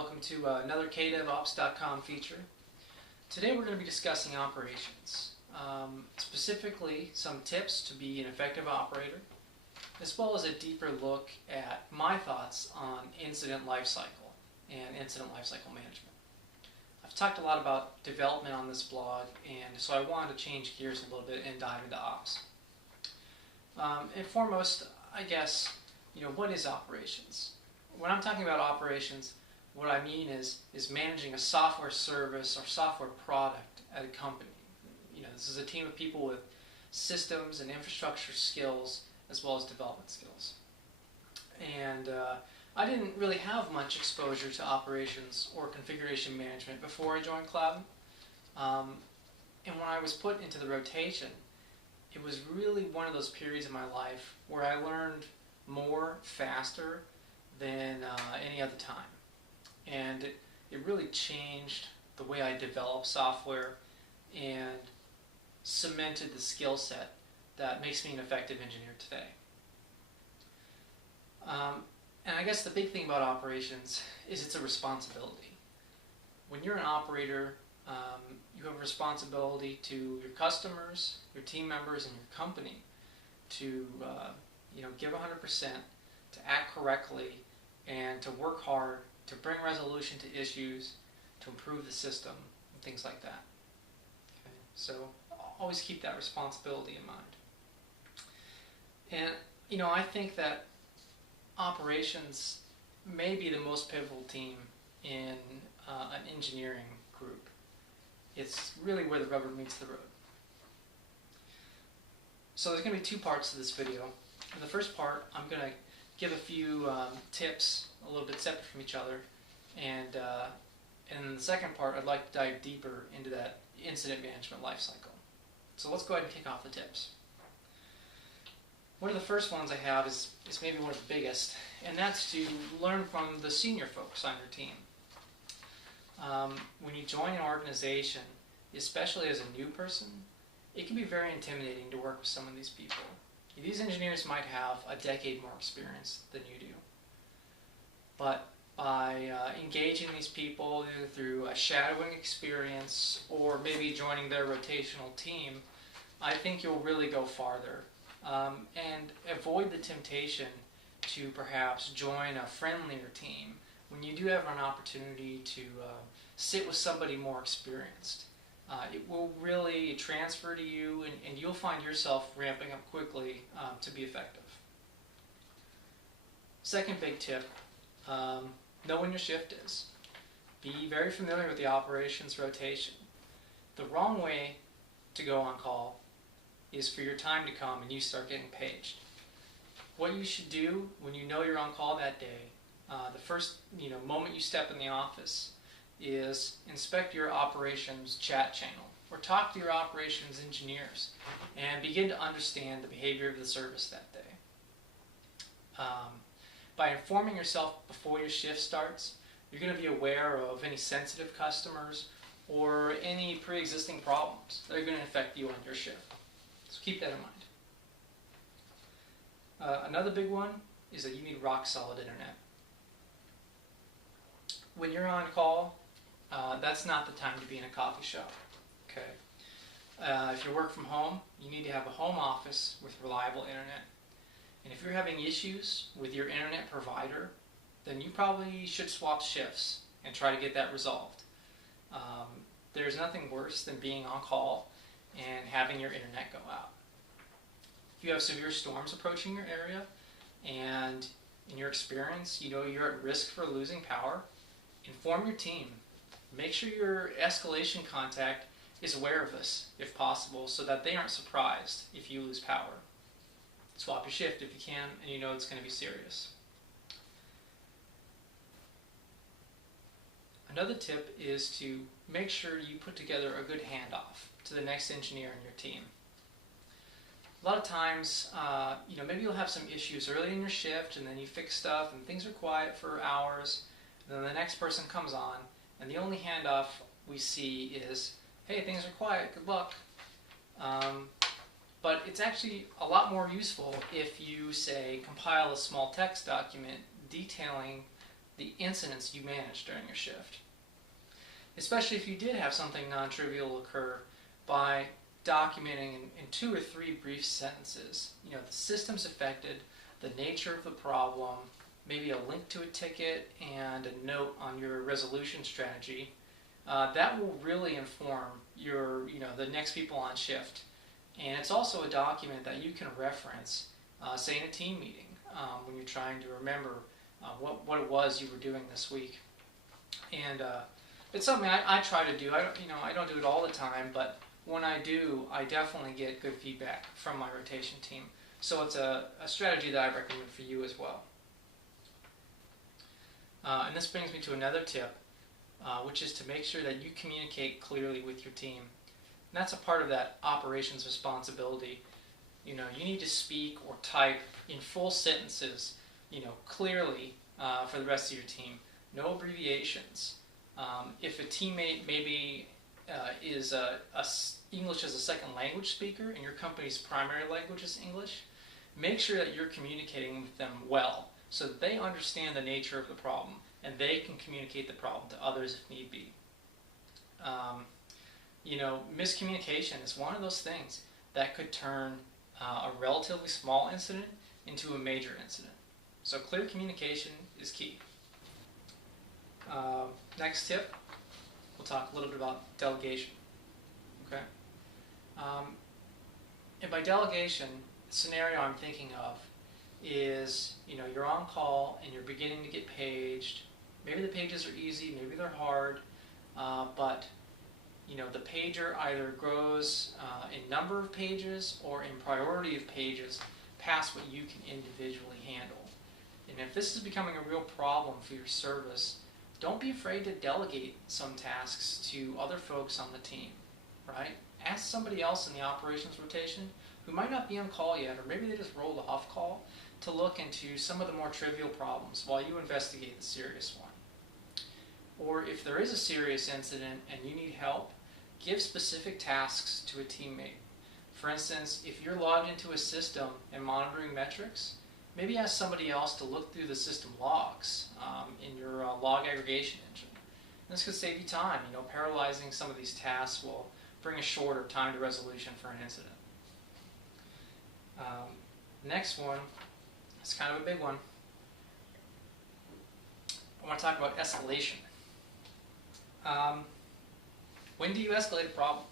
Welcome to another KDevOps.com feature. Today we're going to be discussing operations, specifically some tips to be an effective operator, as well as a deeper look at my thoughts on incident lifecycle and incident lifecycle management. I've talked a lot about development on this blog, and so I wanted to change gears a little bit and dive into ops. And foremost, I guess, what is operations? When I'm talking about operations, what I mean is managing a software service or software product at a company. This is a team of people with systems and infrastructure skills as well as development skills. And I didn't really have much exposure to operations or configuration management before I joined Cloud. And when I was put into the rotation, it was really one of those periods in my life where I learned more faster than any other time. And it really changed the way I develop software and cemented the skill set that makes me an effective engineer today. And I guess the big thing about operations is it's a responsibility. When you're an operator, you have a responsibility to your customers, your team members, and your company to give 100%, to act correctly, and to work hard to bring resolution to issues, to improve the system, and things like that. Okay? So always keep that responsibility in mind. And I think that operations may be the most pivotal team in an engineering group. It's really where the rubber meets the road. So there's going to be two parts to this video. In the first part, I'm going to give a few tips, a little bit separate from each other, and in the second part, I'd like to dive deeper into that incident management lifecycle. So let's go ahead and kick off the tips. One of the first ones I have is maybe one of the biggest, and that's to learn from the senior folks on your team. When you join an organization, especially as a new person, it can be very intimidating to work with some of these people. These engineers might have a decade more experience than you do. But by engaging these people either through a shadowing experience or maybe joining their rotational team, I think you'll really go farther and avoid the temptation to perhaps join a friendlier team when you do have an opportunity to sit with somebody more experienced. It will really transfer to you, and you'll find yourself ramping up quickly to be effective. Second big tip, know when your shift is. Be very familiar with the operations rotation. The wrong way to go on call is for your time to come and you start getting paged. What you should do when you know you're on call that day, the first moment you step in the office, is inspect your operations chat channel or talk to your operations engineers and begin to understand the behavior of the service that day. By informing yourself before your shift starts, you're going to be aware of any sensitive customers or any pre-existing problems that are going to affect you on your shift. So keep that in mind. Another big one is that you need rock solid internet. When you're on call, that's not the time to be in a coffee shop. Okay. If you work from home, you need to have a home office with reliable internet. And if you're having issues with your internet provider, then you probably should swap shifts and try to get that resolved. There's nothing worse than being on call and having your internet go out. If you have severe storms approaching your area, and in your experience, you're at risk for losing power, inform your team. Make sure your escalation contact is aware of this, if possible, so that they aren't surprised if you lose power. Swap your shift if you can, and you know it's going to be serious. Another tip is to make sure you put together a good handoff to the next engineer in your team. A lot of times, maybe you'll have some issues early in your shift, and then you fix stuff, and things are quiet for hours, and then the next person comes on, and the only handoff we see is, hey, things are quiet, good luck. But it's actually a lot more useful if you, say, compile a small text document detailing the incidents you managed during your shift. Especially if you did have something non-trivial occur, by documenting in 2 or 3 brief sentences, the systems affected, the nature of the problem, maybe a link to a ticket, and a note on your resolution strategy. That will really inform the next people on shift. And it's also a document that you can reference, say in a team meeting, when you're trying to remember what it was you were doing this week. And it's something I try to do. I don't do it all the time, but when I do, I definitely get good feedback from my rotation team. So it's a strategy that I recommend for you as well. And this brings me to another tip, which is to make sure that you communicate clearly with your team. And that's a part of that operations responsibility. You need to speak or type in full sentences, clearly for the rest of your team. No abbreviations. If a teammate maybe is English as a second language speaker and your company's primary language is English, make sure that you're communicating with them well so that they understand the nature of the problem and they can communicate the problem to others if need be. Miscommunication is one of those things that could turn a relatively small incident into a major incident. So clear communication is key. Next tip, we'll talk a little bit about delegation. Okay. And by delegation, the scenario I'm thinking of is, you're on call and you're beginning to get paged. Maybe the pages are easy, maybe they're hard, but the pager either grows in number of pages or in priority of pages past what you can individually handle. And if this is becoming a real problem for your service, don't be afraid to delegate some tasks to other folks on the team, right? Ask somebody else in the operations rotation who might not be on call yet, or maybe they just rolled off call, to look into some of the more trivial problems while you investigate the serious one. Or if there is a serious incident and you need help, give specific tasks to a teammate. For instance, if you're logged into a system and monitoring metrics, maybe ask somebody else to look through the system logs in your log aggregation engine. This could save you time. Parallelizing some of these tasks will bring a shorter time to resolution for an incident. Next one is kind of a big one. I want to talk about escalation. When do you escalate a problem?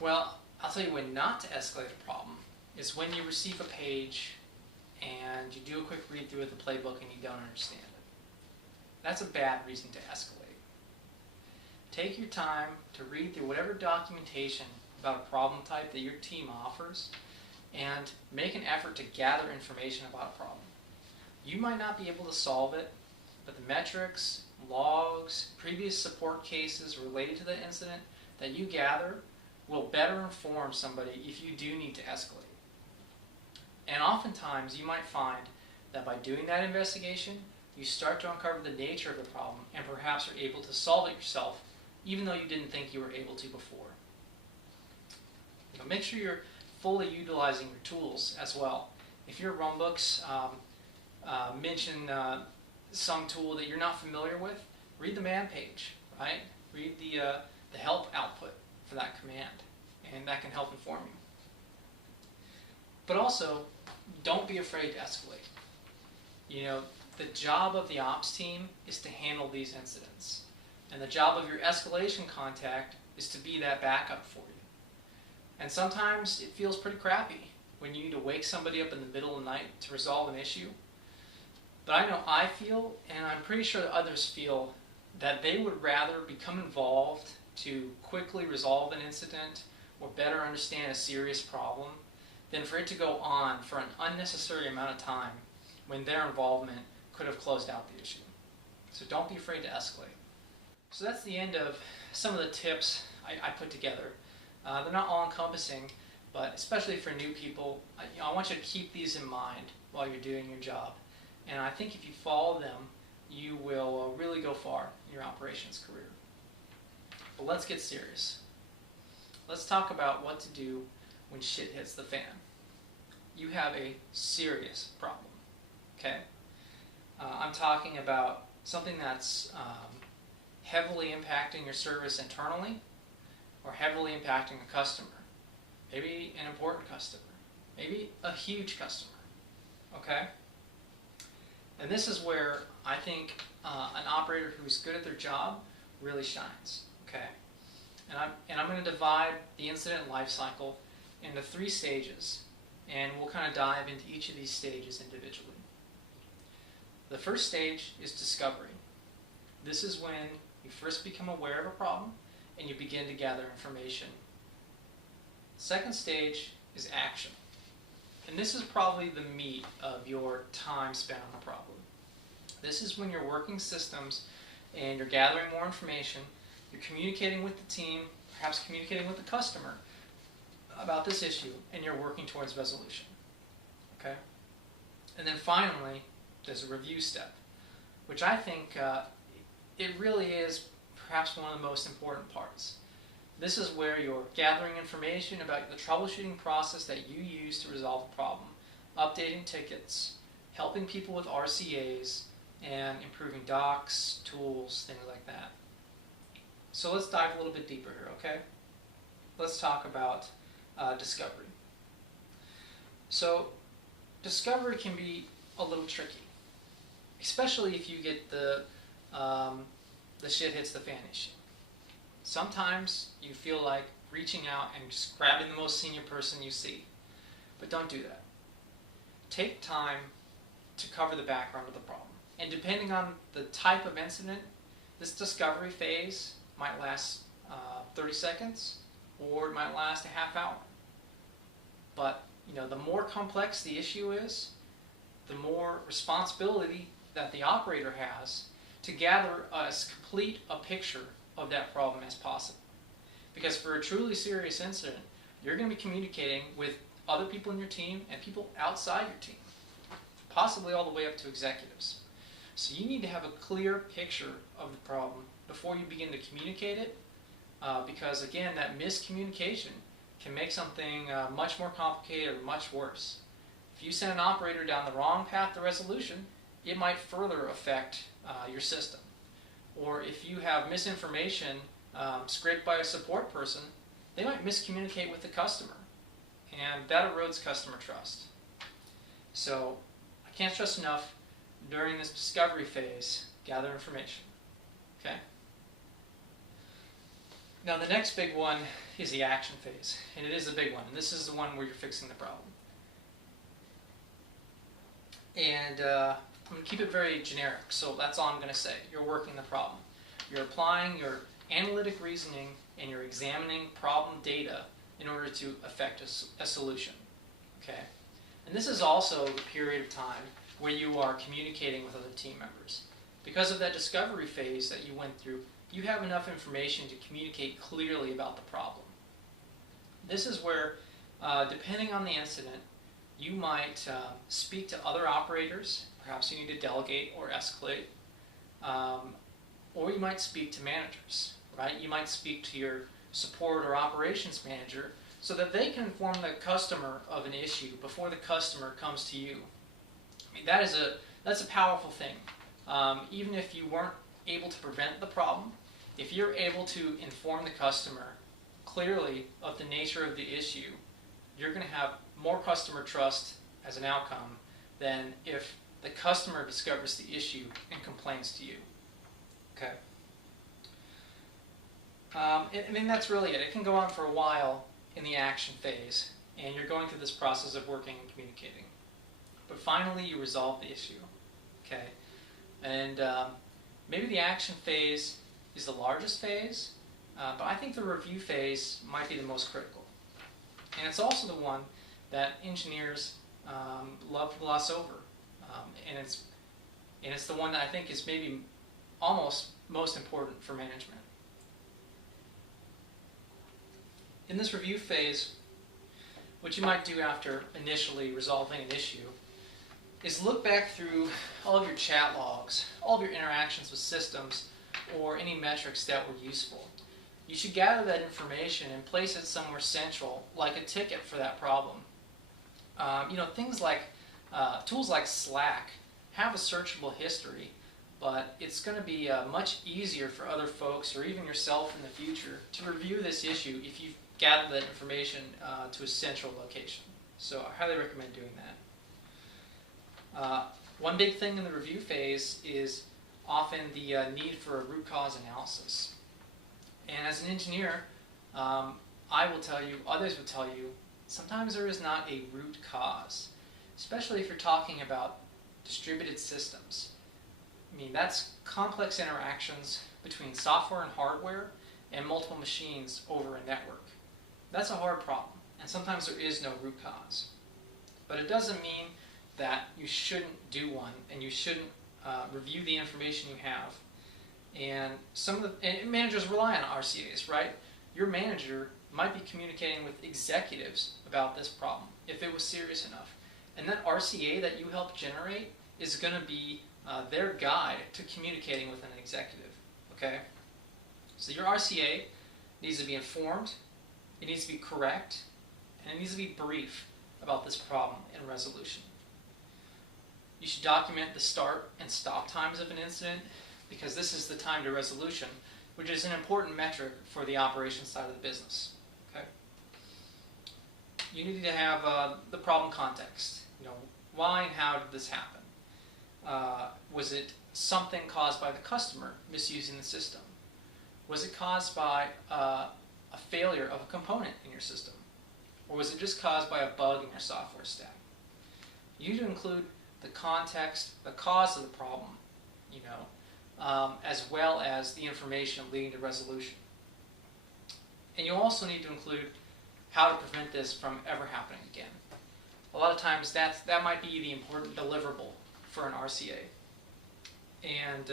Well, I'll tell you when not to escalate a problem is when you receive a page and you do a quick read through of the playbook and you don't understand it. That's a bad reason to escalate. Take your time to read through whatever documentation about a problem type that your team offers and make an effort to gather information about a problem. You might not be able to solve it, but the metrics, logs, previous support cases related to the incident that you gather will better inform somebody if you do need to escalate. And oftentimes you might find that by doing that investigation, you start to uncover the nature of the problem and perhaps are able to solve it yourself, even though you didn't think you were able to before. Make sure you're fully utilizing your tools as well. If your runbooks mention some tool that you're not familiar with, read the man page, right? Read the help output for that command, and that can help inform you. But also, don't be afraid to escalate. The job of the ops team is to handle these incidents, and the job of your escalation contact is to be that backup for you. And sometimes it feels pretty crappy when you need to wake somebody up in the middle of the night to resolve an issue. But I know I feel, and I'm pretty sure that others feel, that they would rather become involved to quickly resolve an incident or better understand a serious problem than for it to go on for an unnecessary amount of time when their involvement could have closed out the issue. So don't be afraid to escalate. So that's the end of some of the tips I put together. They're not all-encompassing, but especially for new people, I want you to keep these in mind while you're doing your job. And I think if you follow them, you will really go far in your operations career. But let's get serious. Let's talk about what to do when shit hits the fan. You have a serious problem, okay? I'm talking about something that's heavily impacting your service internally or heavily impacting a customer. Maybe an important customer. Maybe a huge customer. Okay? And this is where I think an operator who's good at their job really shines. Okay? And I'm going to divide the incident life cycle into 3 stages, and we'll kind of dive into each of these stages individually. The first stage is discovery. This is when you first become aware of a problem and you begin to gather information. The second stage is action. And this is probably the meat of your time spent on the problem. This is when you're working systems and you're gathering more information, you're communicating with the team, perhaps communicating with the customer about this issue, and you're working towards resolution. Okay? And then finally, there's a review step, which I think it really is perhaps one of the most important parts. This is where you're gathering information about the troubleshooting process that you use to resolve a problem, updating tickets, helping people with RCAs, and improving docs, tools, things like that. So let's dive a little bit deeper here, okay? Let's talk about discovery. So discovery can be a little tricky, especially if you get the shit hits the fan issue. Sometimes you feel like reaching out and just grabbing the most senior person you see, but don't do that. Take time to cover the background of the problem. And depending on the type of incident, this discovery phase might last 30 seconds, or it might last a half hour. But the more complex the issue is, the more responsibility that the operator has to gather as complete a picture of that problem as possible. Because for a truly serious incident, you're going to be communicating with other people in your team and people outside your team, possibly all the way up to executives. So you need to have a clear picture of the problem before you begin to communicate it, because again, that miscommunication can make something much more complicated or much worse. If you send an operator down the wrong path to resolution, it might further affect your system. Or if you have misinformation scraped by a support person, they might miscommunicate with the customer, and that erodes customer trust. So I can't stress enough, during this discovery phase, gather information. Okay? Now the next big one is the action phase, and it is a big one. And this is the one where you're fixing the problem. And I'm going to keep it very generic, so that's all I'm going to say. You're working the problem. You're applying your analytic reasoning and you're examining problem data in order to effect a solution. Okay? And this is also the period of time where you are communicating with other team members. Because of that discovery phase that you went through, you have enough information to communicate clearly about the problem. This is where, depending on the incident, you might speak to other operators. Perhaps you need to delegate or escalate. Or you might speak to managers, right? You might speak to your support or operations manager so that they can inform the customer of an issue before the customer comes to you. I mean, that's a powerful thing. Even if you weren't able to prevent the problem, if you're able to inform the customer clearly of the nature of the issue, you're going to have more customer trust as an outcome than if the customer discovers the issue and complains to you. Okay. I mean, that's really it. It can go on for a while in the action phase, and you're going through this process of working and communicating. But finally, you resolve the issue. Okay. And maybe the action phase is the largest phase, but I think the review phase might be the most critical. And it's also the one that engineers love to gloss over. And it's the one that I think is maybe almost most important for management. In this review phase, what you might do after initially resolving an issue is look back through all of your chat logs, all of your interactions with systems, or any metrics that were useful. You should gather that information and place it somewhere central, like a ticket for that problem. Things like tools like Slack have a searchable history, but it's going to be much easier for other folks or even yourself in the future to review this issue if you've gathered that information to a central location. So I highly recommend doing that. One big thing in the review phase is often the need for a root cause analysis. And as an engineer, I will tell you, others will tell you, sometimes there is not a root cause, especially if you're talking about distributed systems. I mean, that's complex interactions between software and hardware and multiple machines over a network. That's a hard problem, and sometimes there is no root cause. But it doesn't mean that you shouldn't do one and you shouldn't review the information you have. And and managers rely on RCAs, right? Your manager might be communicating with executives about this problem if it was serious enough. And that RCA that you help generate is going to be their guide to communicating with an executive, okay? So your RCA needs to be informed, it needs to be correct, and it needs to be brief about this problem and resolution. You should document the start and stop times of an incident because this is the time to resolution, which is an important metric for the operations side of the business, okay? You need to have the problem context. Why and how did this happen? Was it something caused by the customer misusing the system? Was it caused by a failure of a component in your system? Or was it just caused by a bug in your software stack? You need to include the context, the cause of the problem, as well as the information leading to resolution. And you also need to include how to prevent this from ever happening again. A lot of times that might be the important deliverable for an RCA. And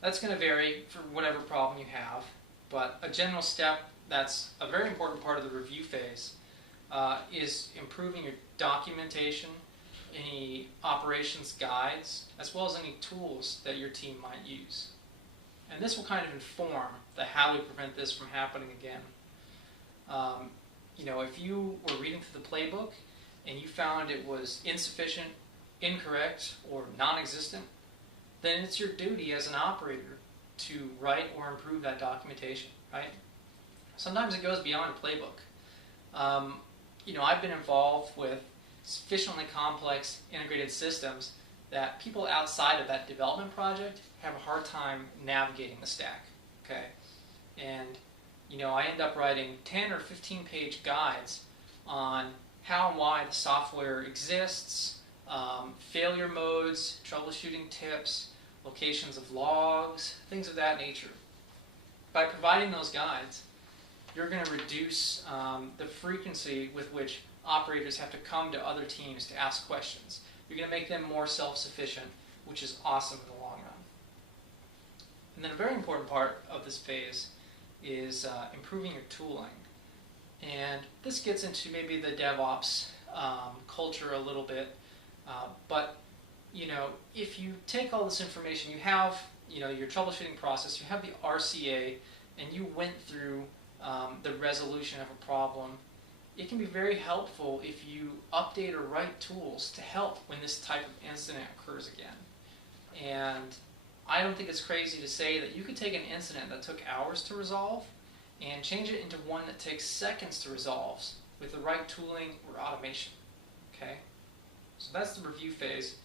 that's going to vary for whatever problem you have, but a general step that's a very important part of the review phase is improving your documentation, any operations guides, as well as any tools that your team might use. And this will kind of inform the how we prevent this from happening again. If you were reading through the playbook and you found it was insufficient, incorrect, or non-existent, then it's your duty as an operator to write or improve that documentation, right? Sometimes it goes beyond a playbook. I've been involved with sufficiently complex integrated systems that people outside of that development project have a hard time navigating the stack, okay? And, I end up writing 10 or 15 page guides on how and why the software exists, failure modes, troubleshooting tips, locations of logs, things of that nature. By providing those guides, you're going to reduce the frequency with which operators have to come to other teams to ask questions. You're going to make them more self-sufficient, which is awesome in the long run. And then a very important part of this phase is improving your tooling. And this gets into maybe the DevOps culture a little bit, but if you take all this information, you have your troubleshooting process, you have the RCA, and you went through the resolution of a problem, it can be very helpful if you update or write tools to help when this type of incident occurs again. And I don't think it's crazy to say that you could take an incident that took hours to resolve and change it into one that takes seconds to resolve with the right tooling or automation. Okay? So that's the review phase,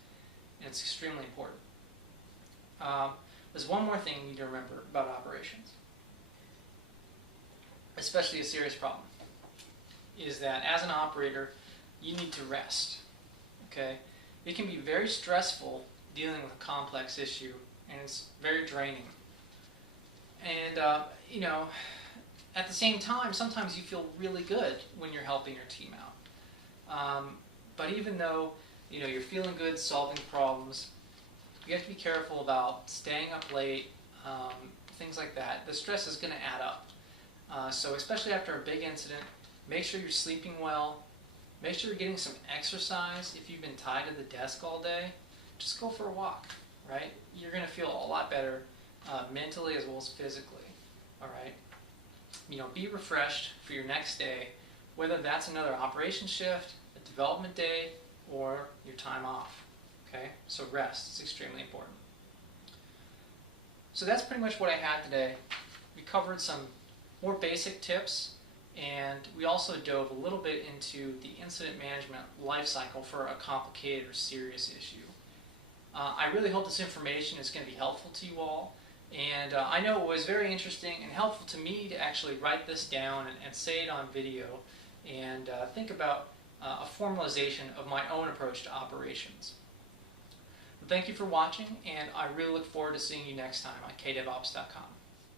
and it's extremely important. There's one more thing you need to remember about operations, especially a serious problem, is that as an operator, you need to rest. Okay? It can be very stressful dealing with a complex issue, and it's very draining. And, at the same time, sometimes you feel really good when you're helping your team out. But even though, you're feeling good solving problems, you have to be careful about staying up late, things like that. The stress is going to add up. So especially after a big incident, make sure you're sleeping well. Make sure you're getting some exercise. If you've been tied to the desk all day, just go for a walk, right? You're going to feel a lot better mentally as well as physically, all right? Be refreshed for your next day, whether that's another operation shift, a development day, or your time off, Okay, so rest is extremely important. So that's pretty much what I had today. We covered some more basic tips, and we also dove a little bit into the incident management lifecycle for a complicated or serious issue. I really hope this information is going to be helpful to you all, and I know it was very interesting and helpful to me to actually write this down and say it on video and think about a formalization of my own approach to operations. Thank you for watching, and I really look forward to seeing you next time on kdevops.com.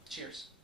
Cheers.